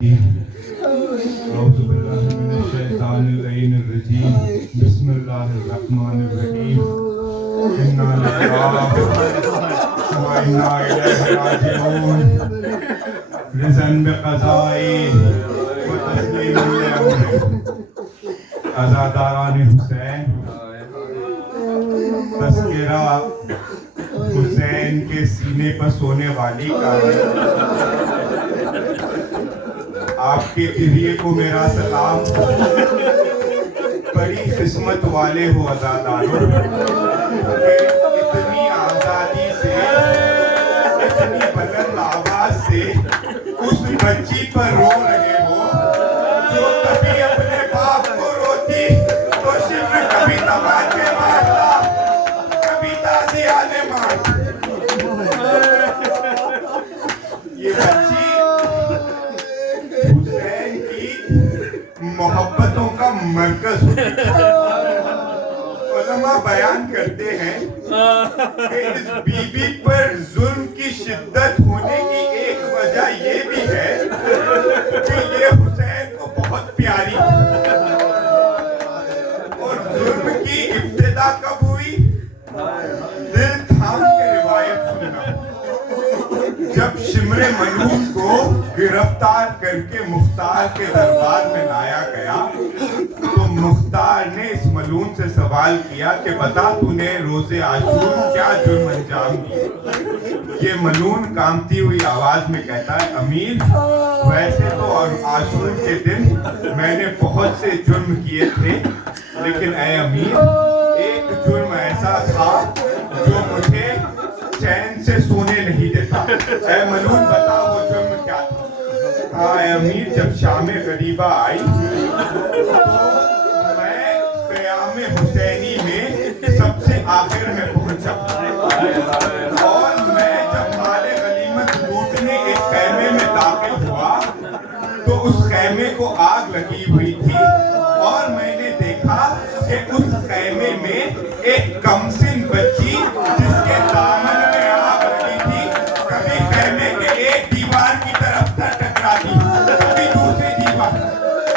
أعوذ بالله من الشيطان اللعين الرجيم بسم الله الرحمن الرحيم إنا لله وإنا إليه راجعون رضا بقضائه وتسليما لأمره عزاداران حسین تذکرہ حسین کے سینے پر سونے والی کا ہے۔ آپ کے قریے کو میرا سلام۔ بڑی قسمت والے ہو عزاداروں کہ اتنی آزادی سے اتنی بلند آواز سے اس بچی پر رو رہے ہو جو کبھی اپنے باپ کو روتی تو صرف کبھی تماچے مارتا کبھی تازیانے مارتا۔ یہ بچی حسین کی محبتوں کا مرکز ہوتی ہے۔ علماء بیان کرتے ہیں کہ اس بی بی پر ظلم کی شدت ہونے کی ایک وجہ یہ بھی ہے کہ یہ حسین کو بہت پیاری تھی۔ اور ظلم کی ابتدا کب ہوئی؟ دل تھام کے روایت سننا۔ جب شمر ملون کو گرفتار کر کے مختار کے دربار میں لایا گیا تو مختار نے اس ملون سے سوال کیا کہ بتا تو نے روز عاشور کیا جرم انجام دیے؟ یہ ملون کامتی ہوئی آواز میں کہتا ہے امیر ویسے تو عاشور کے دن میں نے بہت سے جرم کیے تھے لیکن اے امیر ایک جرم ایسا تھا جو مجھے چین سے سونے نہیں دیتا۔ اے ملون بتا وہ جرم کیا تھا؟ کہا اے امیر جب شام غریبہ آئی تو میں قیام حسینی میں سب سے آخر میں پہنچا اور میں جب مال غنیمت لوٹنے ایک خیمے میں داخل ہوا تو اس خیمے کو آگ لگی ہوئی تھی اور میں نے دیکھا کہ اس خیمے میں ایک کمسن بچی جس کے دامن میں آگ لگی تھی کبھی خیمے کے ایک دیوار کی طرف سر ٹکراتی کبھی دوسری دیوار۔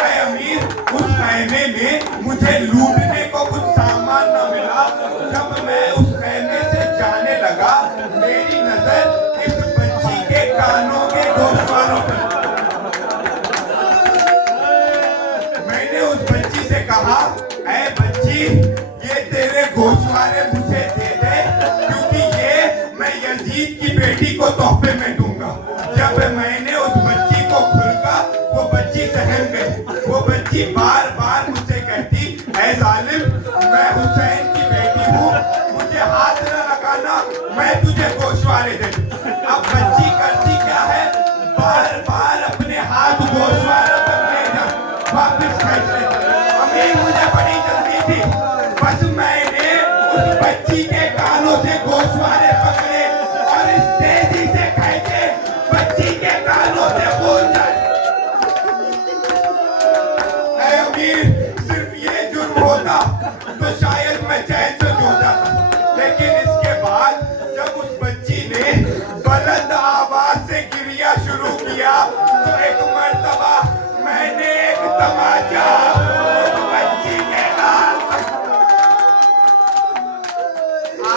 اے امیر اس خیمے میں مجھے لوٹنے کو کچھ سامان نہ ملا۔ جب میں اس خیمے سے جانے لگا میری نظر اس بچی کے کانوں کے گوشواروں پر۔ میں نے اس بچی سے کہا اے بچی یہ تیرے گوشوارے مجھے دے دے کیونکہ یہ میں یزید کی بیٹی کو تحفے میں دوں گا۔ جب میں نے اس بچی کو کھلکا وہ بچی سہم گئی۔ وہ بچی بار بار مجھ سے کہتی اے ظالم میں حسین کی بیٹی ہوں مجھے ہاتھ نہ لگانا میں تجھے گوشوارے دے دوں۔ اب بچی کرتی کیا ہے بار بار اپنے ہاتھ گوشوارے پر لے جا واپس کھینچ لیتی۔ امیر مجھے بڑی جلدی تھی بس میں نے اس بچی کے کانوں سے گوشوارے پکڑے اور اس تیزی سے کھینچے بچی کے کانوں سے خون جائے۔ اے امیر صرف یہ جرم ہوتا تو شاید میں چین سے جو جاتا لیکن اس کے بعد جب اس بچی نے بلند آواز سے گریہ شروع کیا تو ایک مرتبہ میں نے ایک تماچا اس بچی کے نام۔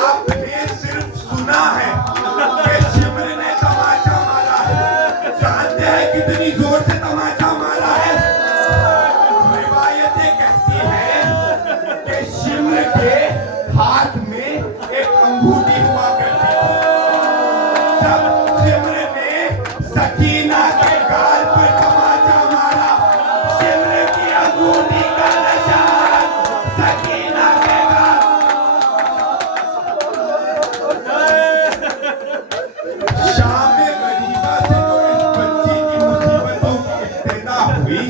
آپ نے صرف سنا ہے کہ شمر نے تماچا مارا ہے جانتے ہیں کتنی زور سے تماچا مارا ہے؟ روایتیں کہتی ہیں کہ شمر کے ہاتھ میں ایک انگوٹھی ہوا کرتی تھی۔ جب شمر نے سکینہ کے گال پر تماچا مارا شمر کی انگوٹھی کا نشان سکینہ کے گال۔ شام غریبہ سے جو اس بچی کی مصیبتوں کی ابتدا ہوئی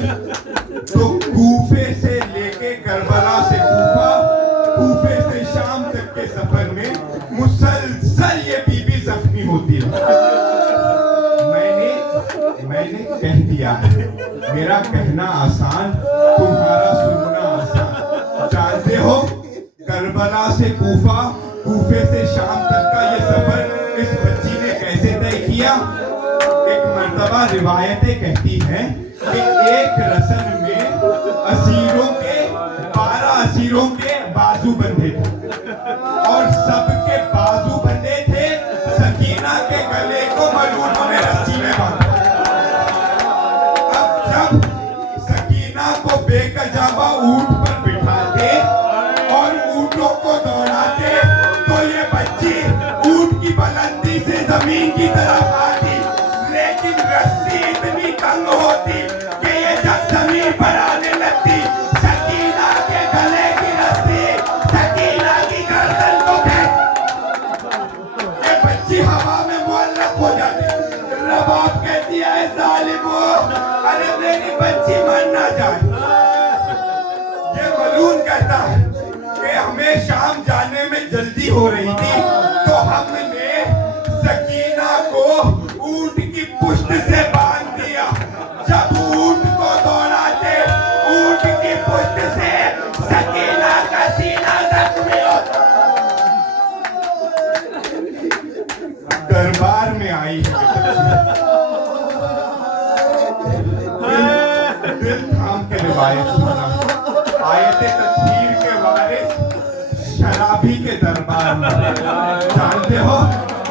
تو کوفے سے لے کے کربلا سے کوفے سے شام تک کے سفر میں مسلسل یہ بی بی زخمی ہوتی رہی۔ میں نے کہہ دیا ہے میرا کہنا آسان تمہارا سننا آسان۔ جانتے ہو کربلا سے کوفہ کوفے سے شام تک کا یہ سفر اس بچی نے کیسے طے کیا؟ ایک मर्तबा रिवायतें कहती हैं कि एक रस्म में 12 असीरों के बाजू बंधे थे और सबके बाजू बंधे थे, सकीना के गले को मलूनों ने रस्सी में बांधा। अब जब सकीना को बेकजाबा ऊंट पर बिठाते और ऊंटों को दौड़ाते तो ये बच्ची ऊंट की बुलंदी से जमीन की तरफ आती, लेकिन रस्सी इतनी तंग होती कि ये जब जमीन पर आने लगती, सकीना के गले की रस्सी सकीना की गर्दन को ये बच्ची हवा में मुअल्लक हो जाती। रबाब कहती है जालिमो, अरे मेरी बच्ची मर ना जाए। ये मलून कहता है कि हमें शाम जाने में जल्दी हो रही थी तो हमने सकीना को ऊंट की पुष्ट से बांध दिया। जब ऊंट को दौड़ाते ऊंट की पुष्ट से सकीना का सीना जख्मी होता। दरबार में आई दिल थाम के रिवायत सुना, आयते तकदीर के वारिस शराबी के दरबार में। जानते हो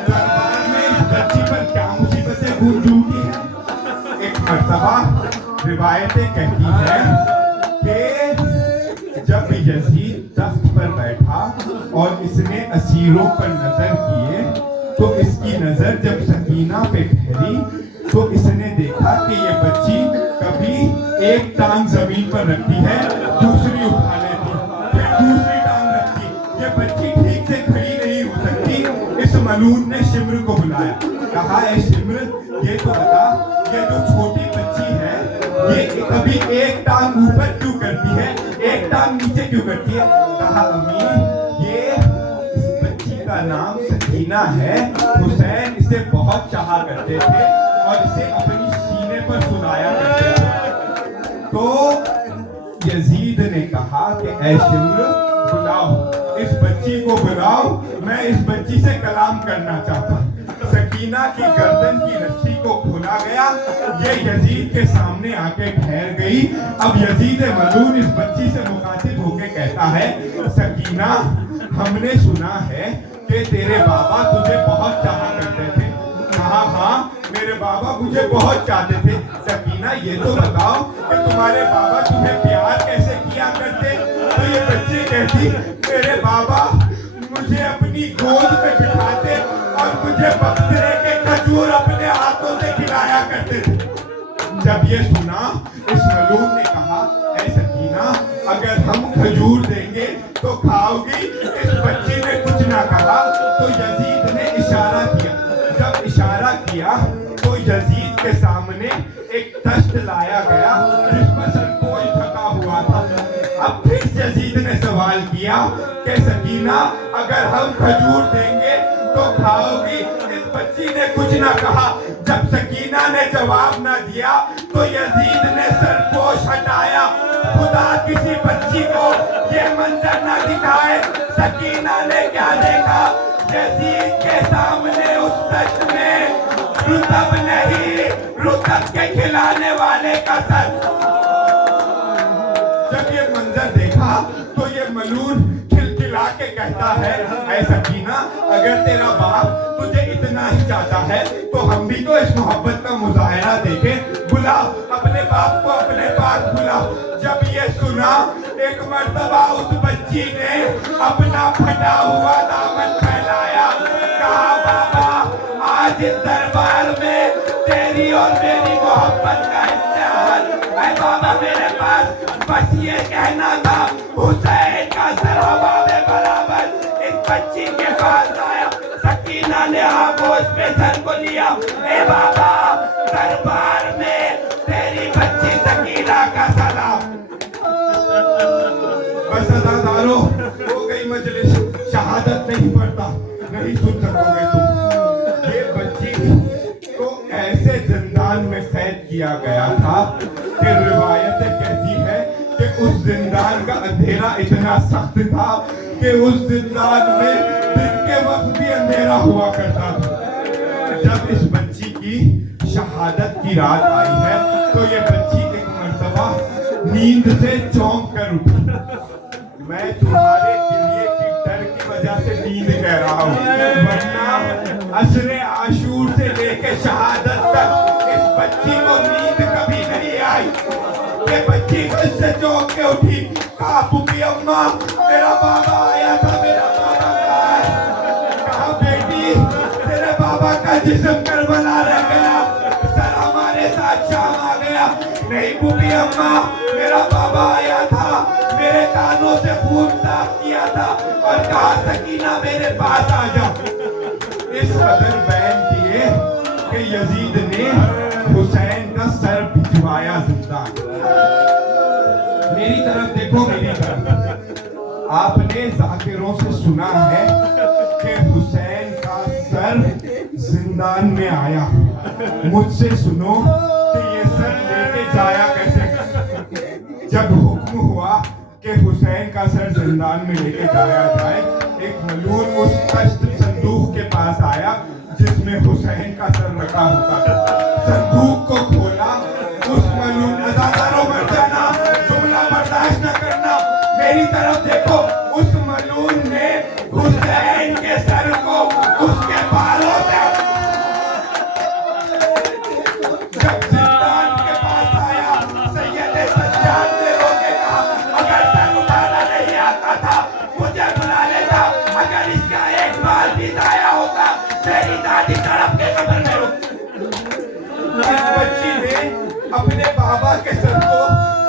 दरबार में इस बच्ची पर क्या मुसीबतें गूंज उठी हैं? एक मर्तबा रिवायतें कहती हैं कि जब यजीद तख्त पर बैठा और इसने असीरों पर नजर किए तो इसकी नजर जब सकीना पे ठहरी तो इसने देखा कि ये बच्ची कभी एक टांग जमीन पर रखती है, दूसरी उठा लेती, फिर दूसरी टांग रखती। ये बच्ची ठीक से खड़ी नहीं हो सकती। इस मलून ने शिम्र को बुलाया, कहा है शिम्र ये तो बता, ये जो छोटी बच्ची है ये कभी एक टांग ऊपर क्यों करती है, एक टांग नीचे क्यों करती है? कहा अमीर ये इस बच्ची का नाम सकीना है, हुसैन इसे बहुत चाहा करते थे और इसे अपनी सीने पर सुलाया करते थे। तो यजीद ने कहा कि ऐ शिम्र बुलाओ, इस बच्ची को बुलाओ, मैं इस बच्ची से कलाम करना चाहता हूँ। सकीना की गर्दन की रस्सी को खोला गया, ये यजीद के सामने आके ठहर गई। अब यजीद मलून इस बच्ची से मुखातिब होके कहता है, सकीना हमने सुना है कि तेरे बाबा तुझे बहुत चाहा करते थे। हाँ हाँ मेरे बाबा मुझे बहुत चाहते थे। सकीना ये तो बताओ कि तुम्हारे बाबा तुम्हें प्यार कैसे किया करते? तो ये बच्ची कहती मेरे बाबा मुझे अपनी गोद में बिठाते और मुझे बकरे के खजूर अपने हाथों से खिलाया करते थे। जब ये सुना इस मलून ने कहा ऐ सकीना अगर हम खजूर देंगे तो खाओगी? इस बच्ची ने कुछ ना कहा तो यजीद ने इशारा किया। जब इशारा किया तो यजीद के सामने एक तख्त लाया गया जिस पर सरपोश ढका हुआ था। अब फिर यजीद ने सवाल किया कि सकीना अगर हम खजूर देंगे तो खाओगी? इस बच्ची ने कुछ ना कहा। जब सकीना ने जवाब ना दिया तो यजीद ने सरपोश हटाया। खुदा किसी बच्ची को ये मंजर ना दिखाए। सकीना ने क्या देखा? यजीद के सामने उस तख्त में रुतब नहीं, रुतब के खिलाने वाले का सर। जब ये मंजर देखा तो ये मलून खिलखिला के कहता है ऐ सकीना अगर तेरा बाप तुझे इतना ही चाहता है तो हम भी तो इस मोहब्बत का मुजाहिरा देखें। बुला अपने बाप को अपने पास बुला। जब ये सुना एक मर्तबा उस बच्ची ने अपना फटा हुआ दामन फैलाया, कहा बाबा आज इस दरबार में तेरी और मेरी मोहब्बत का इम्तिहान है। बाबा मेरे पास बस ये कहना था, हुसैन का सर हवा में बराबर इस बच्ची के पास आया। सकीना ने आगोश पे सर को लिया। ए बाबा दरबार में तेरी बच्ची सकीना का सलाम। बस अज़ादारों हो गई मजलिस, शहादत नहीं पढ़ता, नहीं सुन सकोगे तुम। ये बच्ची को ऐसे जिंदान में कैद किया गया था कि रिवायतें कहती है कि उस जिंदान का अंधेरा इतना सख्त था कि उस जिंदान में दिन के वक्त भी अंधेरा हुआ करता था। जब इस बच्ची की शहादत शहादत की रात आई है तो ये बच्ची एक मर्तबा नींद से चौंक कर उठी। मैं तुम्हारे गिलिये की डर की वजह से नींद कह रहा हूँ, वरना अशरे आशूर से लेके शहादत तक इस बच्ची को नींद कभी नहीं आई। ये बच्ची इससे चौंक के उठी, कहा पुपी अम्मा मेरा बाबा आया था, मेरा बाबा कहा है? कहा बेटी तेरे बाबा का जिस्म करबला रह गया, सर हमारे साथ शाम आ गया। नहीं पुपी अम्मा मेरा बाबा आया था, मेरे कानों से खून साफ किया था और कहा सकीना मेरे पास आ जा। इस कदर बैन किए कि यजीद ने हुसैन का सर भिजवाया जिंदा। मेरी तरफ देखो, मेरी तरफ। आपने जाकिरों से सुना है कि हुसैन का सर जिंदान में आया, मुझसे सुनो कि ये सर लेके जाया कैसे। जब हुक्म हुआ कि हुसैन का सर जिंदान में लेके जाया जाए, एक मलून उस कश्त संदूक के पास आया जिसमें हुसैन का सर रखा होता था। संदूक को खोला, उस मलून अज़ादारों मर जाना, जुमला बर्दाश्त न करना, मेरी तरफ देखो, उस मलून ने हुसैन के सर को उसके बालों से जब जिंदान के पास आया, सैयद सज्जाद ने रोके कहा अगर सर उठाना नहीं आता था मुझे बुला लेता, अगर इसका एक बाल भी दाया होता मेरी दादी तड़प के कब्र में इस बच्ची ने अपने बाबा के सर को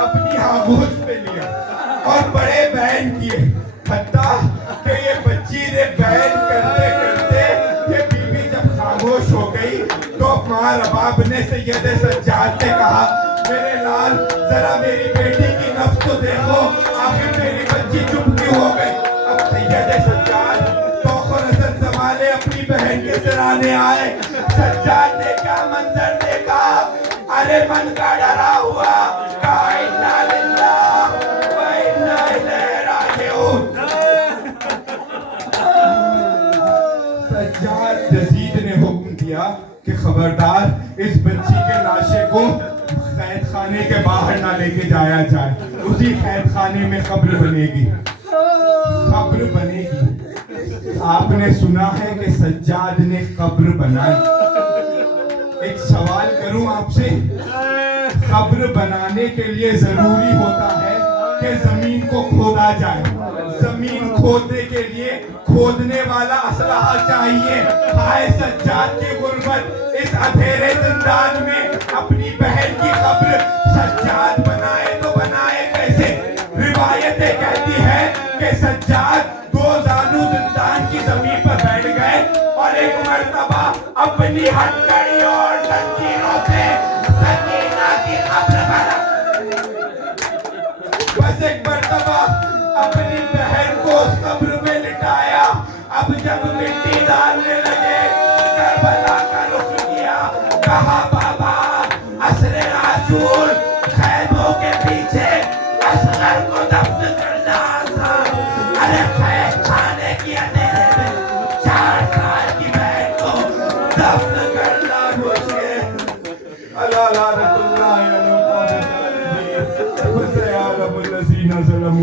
अपनी आगोश पे लिया और बड़े बयान किए। हत्ता कि ये बच्ची ने बयान करते करते ये बीवी जब खामोश हो गई तो माँ रबाब ने सैयद सज्जाद से कहा मेरे लाल जरा मेरी बेटी की नफ्स तो देखो, आखिर मेरी बच्ची चुप क्यों हो गई। अब सैयद सज्जाद तो नजर संभाले अपनी बहन के सराहने आए। सज्जाद ने क्या मंजर देखा, अरे मन का डरा हुआ, कहा इन्ना लिल्लाह व इन्ना इलैहि राजिऊन। सज्जाद यजीद ने हुक्म दिया कि खबरदार इस बच्ची के लाशे को कैद खाने के बाहर ना लेके जाया जाए, उसी कैद खाने में कब्र बनेगी, कब्र बनेगी। आपने सुना है कि सज्जाद ने कब्र बनाई। एक सवाल करूं आपसे, कब्र बनाने के लिए जरूरी होता है कि जमीन को खोदा जाए, जमीन खोदने के लिए खोदने वाला असलाह चाहिए। हाय सज्जाद की गुर्बत, इस अंधेरे जिंदान में अपनी बहन की कब्र सज्जाद बनाए तो बनाए कैसे। रिवायतें कहती है कि सज्जाद दो जानू जिंदान की जमीन पर बैठ गए और एक मर्तबा अपनी हथकड़ी और जंजीरों से सकीना की कब्र बना। बस एक मर्तबा अपनी बहन को उस कब्र में लिटाया। अब जब मिट्टी डालने लगे करबला का रुख किया, कहा बाबा असरे आशूर खैमों के पीछे असगर को दफन करना था। अरे खैम खाने की अंधेरे में 4 साल की बहन को दफन करना मुश्किल। अल्लाह लानतुल्लाह अलैहि वसल्लम